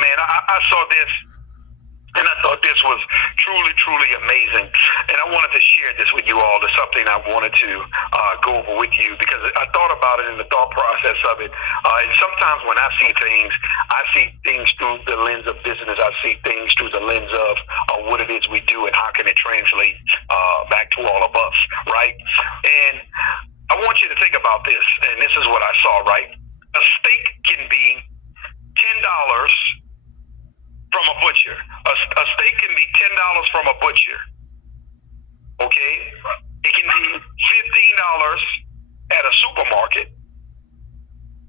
man, I saw this. And I thought this was truly, truly amazing. And I wanted to share this with you all. It's something I wanted to go over with you because I thought about it in the thought process of it. And sometimes when I see things through the lens of business. I see things through the lens of what it is we do and how can it translate back to all of us, right? And I want you to think about this. And this is what I saw, right? A steak can be $10 from a butcher. A steak can be $10 from a butcher. Okay? It can be $15 at a supermarket.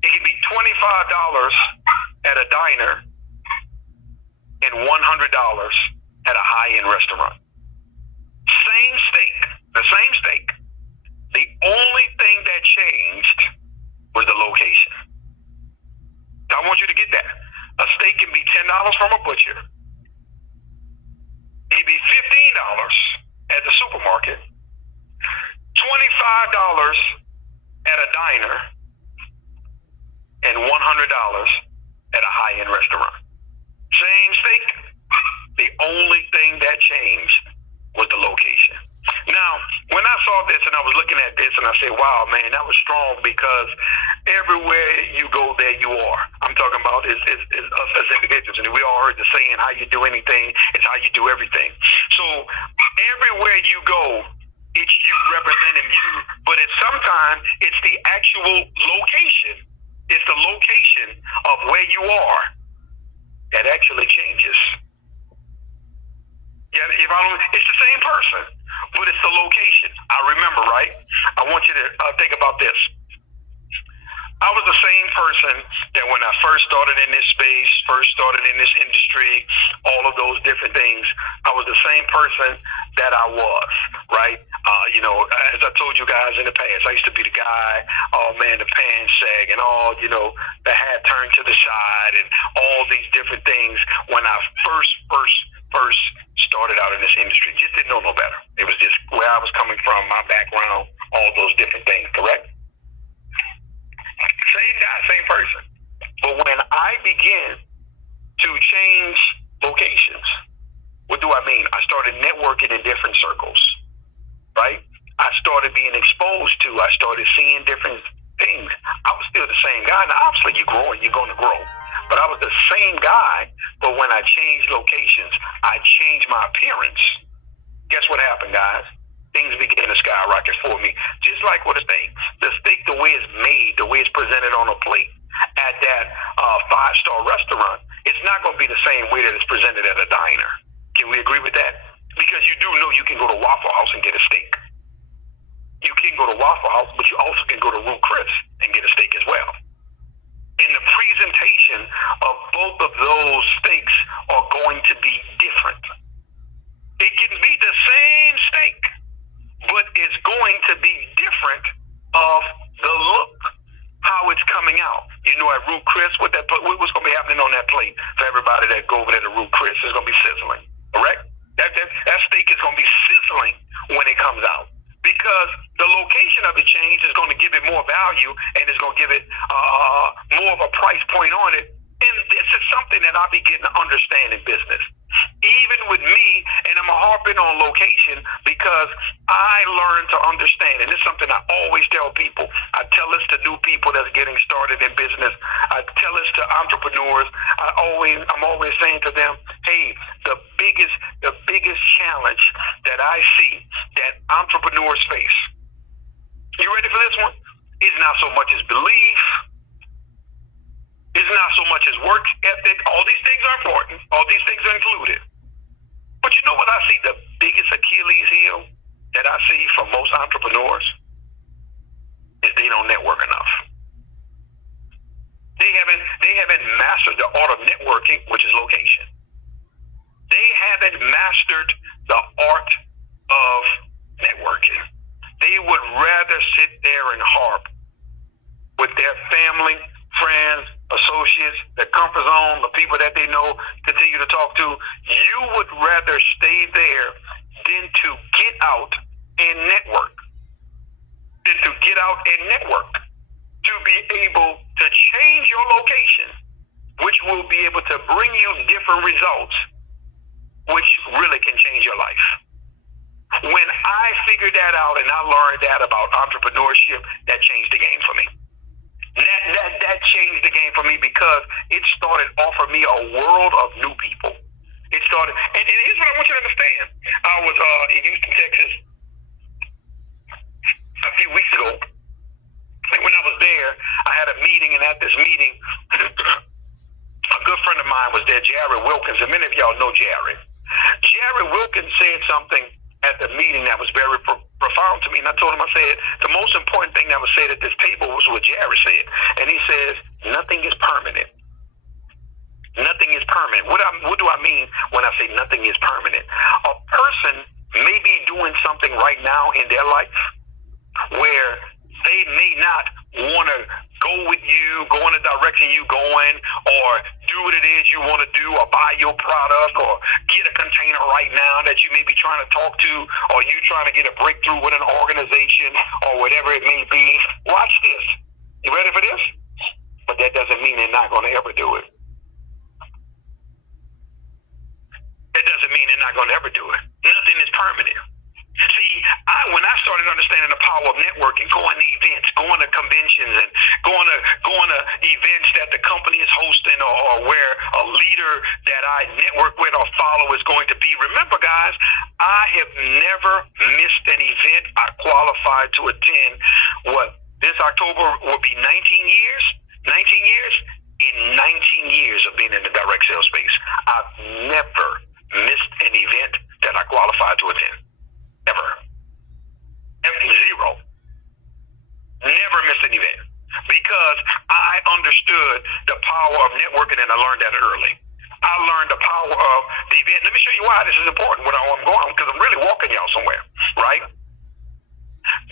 It can be $25 at a diner and $100 at a high-end restaurant. Same steak, the same steak. The only thing that changed was the location. I want you to get that. A steak can be $10 from a butcher. It can be $15 at the supermarket. $25 at a diner. And $100 at a high-end restaurant. Same steak. The only thing that changed was the location. Now, when I saw this and I was looking at this and I said, wow, man, that was strong because everywhere you go, there you are. I'm talking about is us as individuals. And we all heard the saying, how you do anything is how you do everything. So everywhere you go, it's you representing you, but sometimes it's the actual location. It's the location of where you are that actually changes. Yeah, it's the same person, but it's the location. I remember, right? I want you to think about this. I was the same person that when I first started in this space, first started in this industry, all of those different things, I was the same person that I was, right? As I told you guys in the past, I used to be the guy, oh man, the pants sag and all, the hat turned to the side and all these different things when I first started out in this industry. Just didn't know no better. It was just where I was coming from, my background, all those different things, correct? Same guy, same person. But when I began to change locations, what do I mean? I started networking in different circles, right? I started being exposed to, I started seeing different things. I was still the same guy. Now, obviously, you're growing, you're going to grow. But I was the same guy, but when I changed locations, I changed my appearance. Guess what happened, guys? Things began to skyrocket for me. Just like with a steak. The steak, the way it's made, the way it's presented on a plate at that 5-star restaurant, it's not going to be the same way that it's presented at a diner. Can we agree with that? Because you do know you can go to Waffle House and get a steak. You can go to Waffle House, but you also can go to Ruth Chris and get a steak as well. And the presentation of both of those steaks are going to be different. It can be the same steak, but it's going to be different of the look, how it's coming out. At Ruth Chris, what's going to be happening on that plate for everybody that go over there to Ruth Chris? It's going to be sizzling, correct? That steak is going to be sizzling when it comes out. Because the location of the change is going to give it more value and it's going to give it more of a price point on it. And this is something that I begin to understand in business. Even with me, and I'm harping on location because I learned to understand, and it's something I always tell people. I tell this to new people that's getting started in business. I tell this to entrepreneurs. I'm always saying to them, hey, the biggest challenge that I see that entrepreneurs face, you ready for this one? Is not so much as belief. It's not so much as work ethic. All these things are important. All these things are included. But you know what I see the biggest Achilles heel that I see from most entrepreneurs is they don't network enough. They haven't mastered the art of networking, which is location. They haven't mastered the art of networking. They would rather sit there and harp with their family, friends, associates, their comfort zone, the people that they know, continue to talk to. You would rather stay there than to get out and network. To be able to change your location which will be able to bring you different results, which really can change your life. When I figured that out and I learned that about entrepreneurship, that changed the game for me. That changed the game for me because it started offering me a world of new people. It started, and here's what I want you to understand. I was in Houston, Texas a few weeks ago. And when I was there, I had a meeting, and at this meeting, a good friend of mine was there, Jared Wilkins, and many of y'all know Jared. Jared Wilkins said something at the meeting that was very profound to me, and I told him, I said, the most important thing that was said at this table was what Jared said, and he says, nothing is permanent. Nothing is permanent. What do I mean when I say nothing is permanent? A person may be doing something right now in their life where they may not want to go with you, go in the direction you going, or do what it is you want to do, or buy your product, or get a container right now that you may be trying to talk to, or you trying to get a breakthrough with an organization, or whatever it may be. Watch this. You ready for this? But that doesn't mean they're not going to ever do it. That doesn't mean they're not going to ever do it. Nothing is permanent. See, when I started understanding the power of networking, going to events, going to conventions, and going to events that the company is hosting, or where a leader that I network with or follow is going to be. Remember, guys, I have never missed an event I qualified to attend. This October will be 19 years? 19 years? In 19 years of being in the direct sales space, I've never missed an event that I qualified to attend. Ever. Zero. Never missed an event. Because I understood the power of networking, and I learned that early. I learned the power of the event. Let me show you why this is important, where I'm going, because I'm really walking y'all somewhere, right?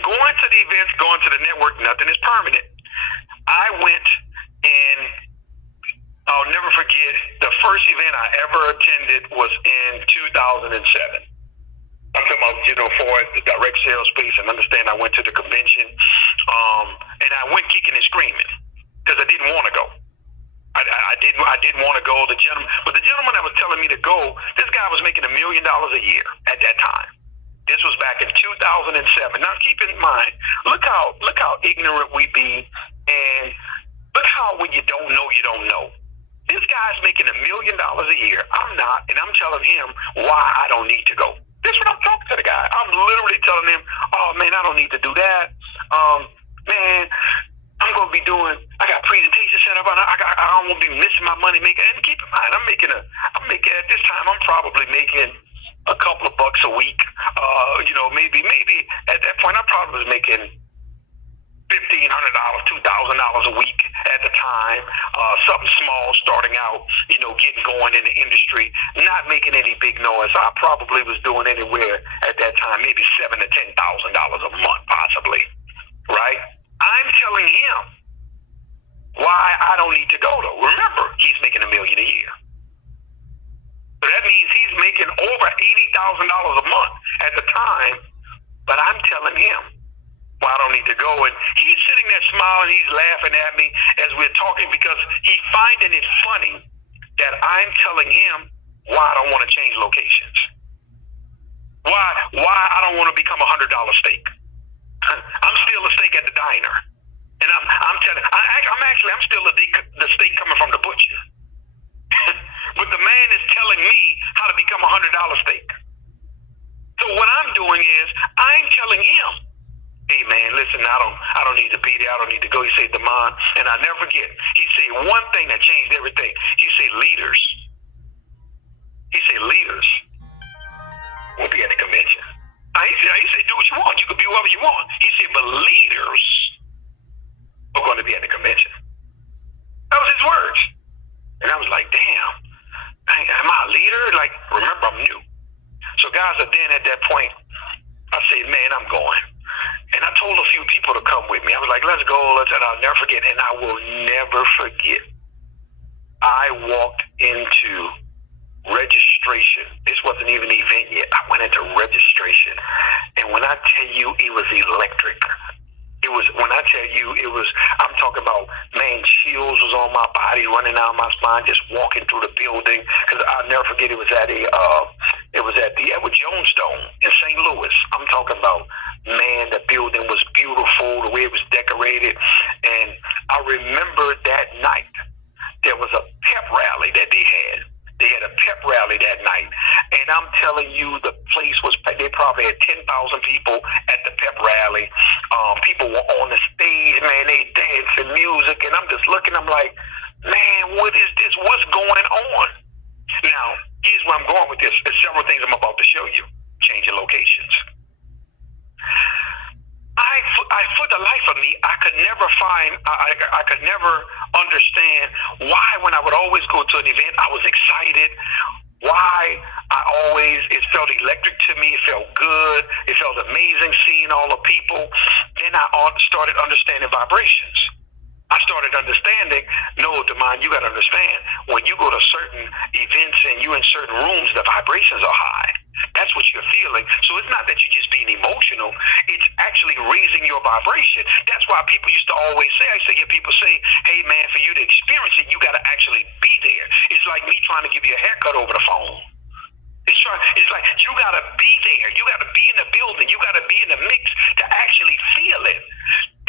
Going to the events, going to the network, nothing is permanent. I went, and I'll never forget, the first event I ever attended was in 2007. I'm talking about, for the direct sales space, and understand I went to the convention, and I went kicking and screaming because I didn't want to go. I didn't want to go. The gentleman that was telling me to go, this guy was making $1 million a year at that time. This was back in 2007. Now keep in mind, look how ignorant we be, and look how when you don't know, you don't know. This guy's making $1 million a year. I'm not, and I'm telling him why I don't need to go. This is what I'm talking to the guy. I'm literally telling him, oh, man, I don't need to do that. Man, I'm going to be I got presentations set up. I don't want to be missing my money making. And keep in mind, I'm making, at this time, I'm probably making a couple of bucks a week. Maybe at that point, I probably was making $1,500, $2,000 a week at the time, something small starting out, getting going in the industry, not making any big noise. I probably was doing anywhere at that time, maybe $7,000 to $10,000 a month, possibly, right? I'm telling him why I don't need to go, though. Remember, he's making $1 million a year. So that means he's making over $80,000 a month at the time, but I'm telling him why I don't need to go. And he's sitting there smiling, he's laughing at me as we're talking, because he's finding it funny that I'm telling him why I don't want to change locations. Why I don't want to become $100 steak. I'm still a steak at the diner. And I'm still the steak coming from the butcher. But the man is telling me how to become $100 steak. So what I'm doing is I'm telling him, hey man, listen, I don't need to be there. I don't need to go. He said, Damon, and I never forget. He said one thing that changed everything. He said, leaders will be at the convention. He said, do what you want. You can be whoever you want. He said, but leaders are going to be at the convention. That was his words. And I was like, damn, am I a leader? Like, remember, I'm new. So guys, then at that point, I said, man, I'm going. And I told a few people to come with me. I was like, let's go. And I'll never forget. And I will never forget. I walked into registration. This wasn't even an event yet. I went into registration. And when I tell you, it was electric. It It was, when I tell you, I'm talking about, man, chills was on my body, running down my spine, just walking through the building. Because I'll never forget, it was at the Edward Jones Dome in St. Louis. I'm talking about, man, the building was beautiful, the way it was decorated. And I remember that night, there was a pep rally that they had. They had a pep rally that night. And I'm telling you, the place was, they probably had 10,000 people at the pep rally. People were on the stage, man, they dancing, music, and I'm just looking, I'm like, man, what is this? What's going on? Now, here's where I'm going with this. There's several things I'm about to show you. Changing locations. For the life of me, I could never understand why, when I would always go to an event, I was excited. Why it felt electric to me. It felt good. It felt amazing seeing all the people. Then I started understanding vibrations. I started understanding, no, Demond, you got to understand, when you go to certain events and you're in certain rooms, the vibrations are high. That's what you're feeling. So it's not that you're just being emotional. It's actually raising your vibration. That's why people used to always say, I hear people say, hey, man, for you to experience it, you got to actually be there. It's like me trying to give you a haircut over the phone. It's like you got to be there. You got to be in the building. You got to be in the mix to actually feel it.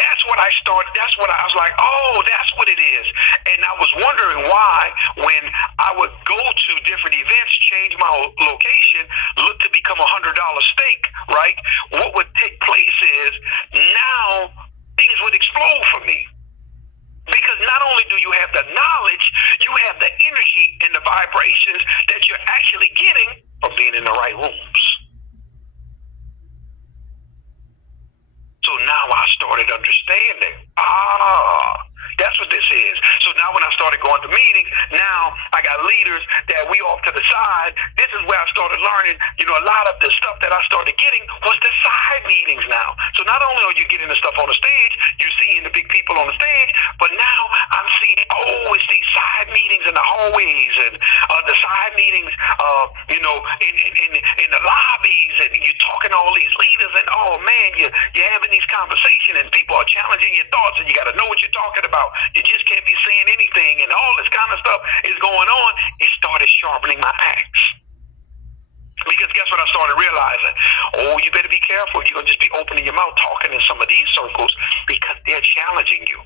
That's what I started. That's what I was like, oh, that's what it is. And I was wondering why, when I would go to different events, change my location, look to become $100 steak, right? What would take place is now things would explode for me. Because not only do you have the knowledge, you have the energy and the vibrations that you're actually getting from being in the right rooms. So now I started understanding. That's what this is. So now when I started going to meetings, now I got leaders that we off to the side. This is where I started learning, a lot of the stuff that I started getting was the side meetings now. So not only are you getting the stuff on the stage, you're seeing the big people on the stage, but now I'm seeing, it's these side meetings in the hallways and the side meetings, in the lobbies, and you're talking to all these leaders, and you're having these conversations, and people are challenging your thoughts, and you got to know what you're talking about. You just can't be saying anything, and all this kind of stuff is going on. It started sharpening my axe. Because guess what I started realizing? You better be careful. You're going to just be opening your mouth talking in some of these circles because they're challenging you.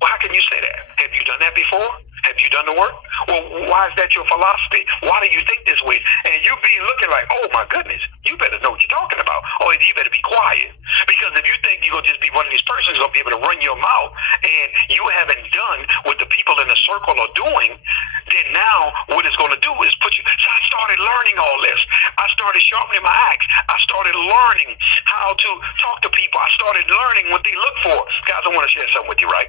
Well, how can you say that? Have you done that before? Have you done the work? Well, why is that your philosophy? Why do you think this way? And you be looking like, oh my goodness, you better know what you're talking about. Or you better be quiet. Because if you think you're going to just be one of these persons who's going to be able to run your mouth and you haven't done what the people in the circle are doing, then now what it's going to do is put you. So I started learning all this. I started sharpening my axe. I started learning how to talk to people. I started learning what they look for. Guys, I want to share something with you, right?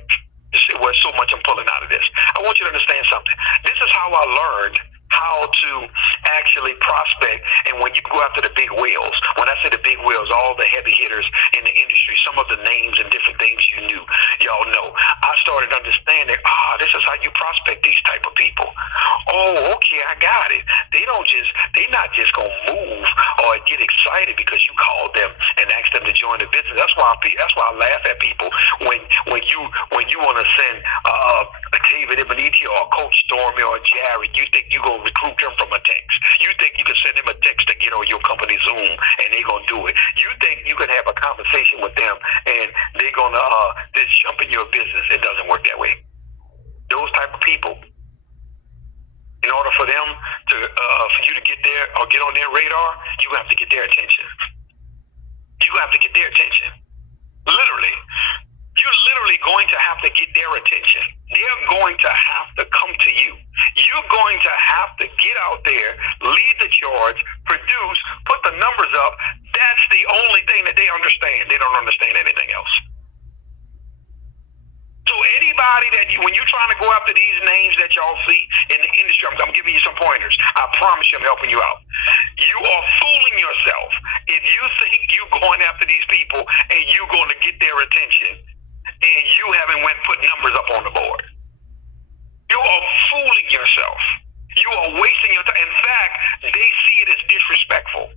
Where so much I'm pulling out of this. I want you to understand something. This is how I learned how to actually prospect, and when you go after the big whales, when I say the big whales, all the heavy hitters in the industry, some of the names and different things y'all know, I started understanding, this is how you prospect these type of people. Okay, I got it. They're not just going to move or get excited because you called them and asked them to join the business. That's why I laugh at people when you want to send David Ibeniti or Coach Stormy or Jared, you think you're going to recruit them from a text. You think you can send them a text to get on your company Zoom and they're going to do it. You think you can have a conversation with them and they're going to just jump in your business. It doesn't work that way. Those type of people, in order for them to for you to get there or get on their radar, you have to get their attention. You have to get their attention. Literally. You're literally going to have to get their attention. They're going to have to come to you. You're going to have to get out there, lead the charge, produce, put the numbers up. That's the only thing that they understand. They don't understand anything else. So anybody when you're trying to go after these names that y'all see in the industry, I'm giving you some pointers. I promise you I'm helping you out. You are fooling yourself if you think you're going after these people and you're going to get their attention and you haven't went put numbers up on the board. You are fooling yourself. You are wasting your time. In fact, they see it as disrespectful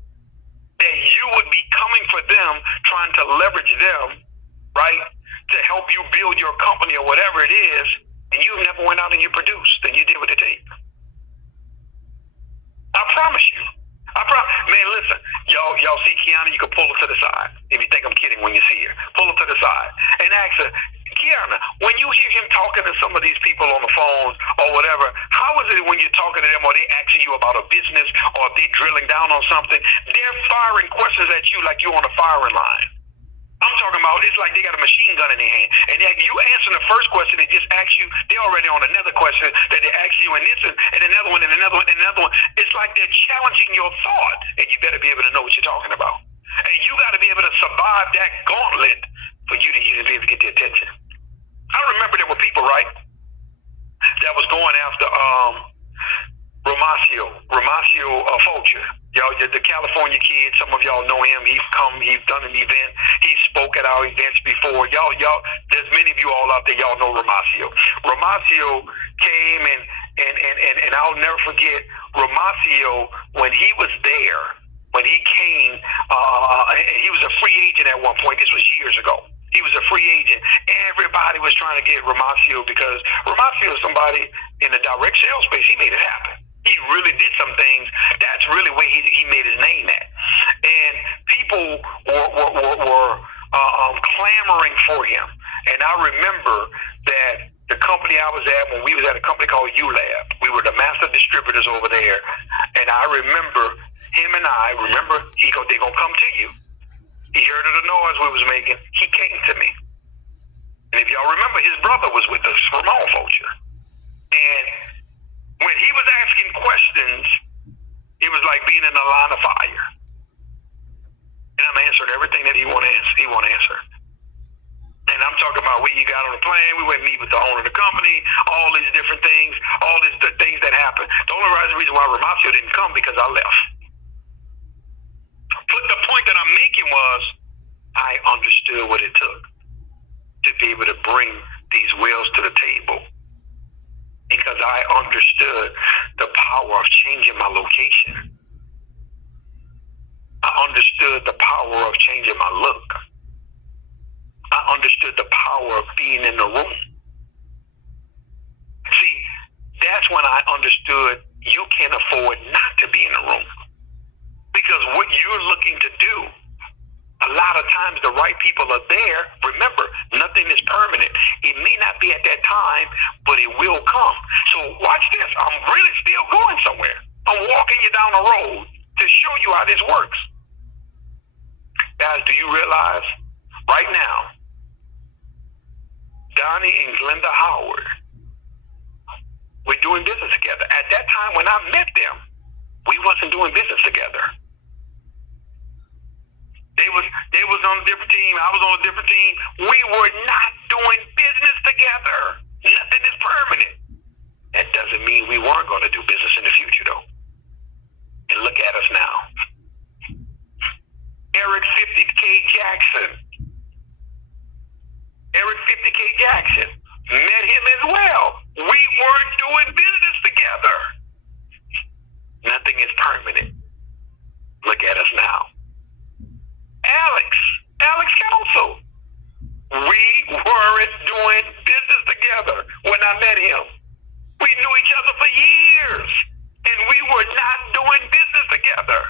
that you would be coming for them, trying to leverage them, right? y'all see Kiana, you can pull her to the side. If you think I'm kidding when you see her, pull her to the side and ask her, Kiana, when you hear him talking to some of these people on the phone or whatever, how is it when you're talking to them or they asking you about a business or if they're drilling down on something, they're firing questions at you like you're on a firing line? I'm talking about it's like they got a machine gun in their hand. And you answer the first question, they just ask you, they're already on another question that they ask you and this and another one and another one and another one. It's like they're challenging your thought, and you better be able to know what you're talking about. And you got to be able to survive that gauntlet for you to even be able to get their attention. I remember there were people, right, that was going after Romacio Fulcher. Y'all, the California kid, some of y'all know him. He's done an event. He spoke at our events before. Y'all, there's many of you all out there, y'all know Romacio. Romacio came and I'll never forget Romacio when he was there, when he came, he was a free agent at one point. This was years ago. He was a free agent. Everybody was trying to get Romacio because Romacio is somebody in the direct sales space. He made it happen. He really did some things. That's really where he made his name at. And people were clamoring for him. And I remember that the company I was at, when we was at a company called LlVE, we were the master distributors over there. And I remember him and they're going to come to you. He heard of the noise we was making. He came to me. And if y'all remember, his brother was with us, Ramon Fulcher. And when he was asking questions, it was like being in a line of fire. And I'm answering everything that he want to answer. And I'm talking about you got on the plane, we went meet with the owner of the company, all these different things, all these things that happened. The only reason why Romacio didn't come because I left. But the point that I'm making was I understood what it took to be able to bring these wheels to the table because I understood the power of changing my location. I understood the power of changing my look. I understood the power of being in the room. See, that's when I understood you can't afford not to be in the room. Because what you're looking to do, a lot of times the right people are there. Remember, nothing is permanent. It may not be at that time, but it will come. So watch this. I'm really still going somewhere. I'm walking you down the road to show you how this works. Guys, do you realize right now, Donnie and Glenda Howard, we're doing business together. At that time when I met them, we wasn't doing business together. They was on a different team. I was on a different team. We were not doing business together. Nothing is permanent. That doesn't mean we weren't going to do business in the future, though. And look at us now. Eric 50K Jackson. Met him as well. We weren't doing business together. Nothing is permanent. Look at us now. Alex Council. We weren't doing business together when I met him. We knew each other for years, and we were not doing business together.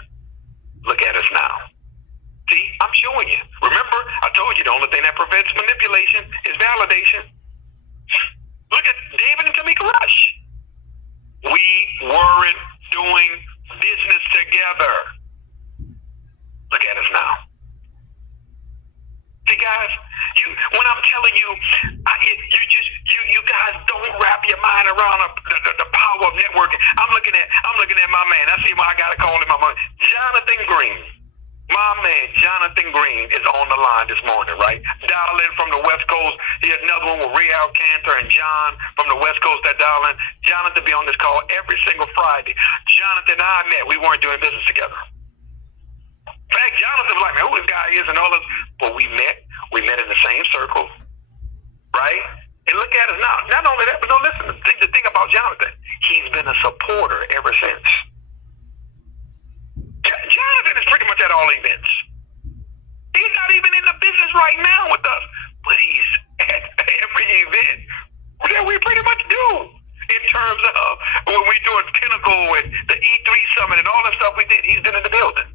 Look at us now. See, I'm showing you. Remember, I told you the only thing that prevents manipulation is validation. Look at David and Tamika Rush. We weren't doing business together. Look at us now. See, guys, when I'm telling you, you guys don't wrap your mind around the power of networking. I'm looking at my man. I see why I got to call him my man, Jonathan Green. My man, Jonathan Green, is on the line this morning, right? Dial in from the West Coast. Here's another one with Real Cantor and John from the West Coast that dial in. Jonathan be on this call every single Friday. Jonathan and I met. We weren't doing business together. In fact, Jonathan was like, man, who this guy is and all this. But we met in the same circle, right? And look at us now. Not only that, but no, listen, the thing about Jonathan, he's been a supporter ever since. Jonathan is pretty much at all events. He's not even in the business right now with us, but he's at every event that we pretty much do in terms of when we're doing Pinnacle and the E3 Summit and all the stuff we did. He's been in the building.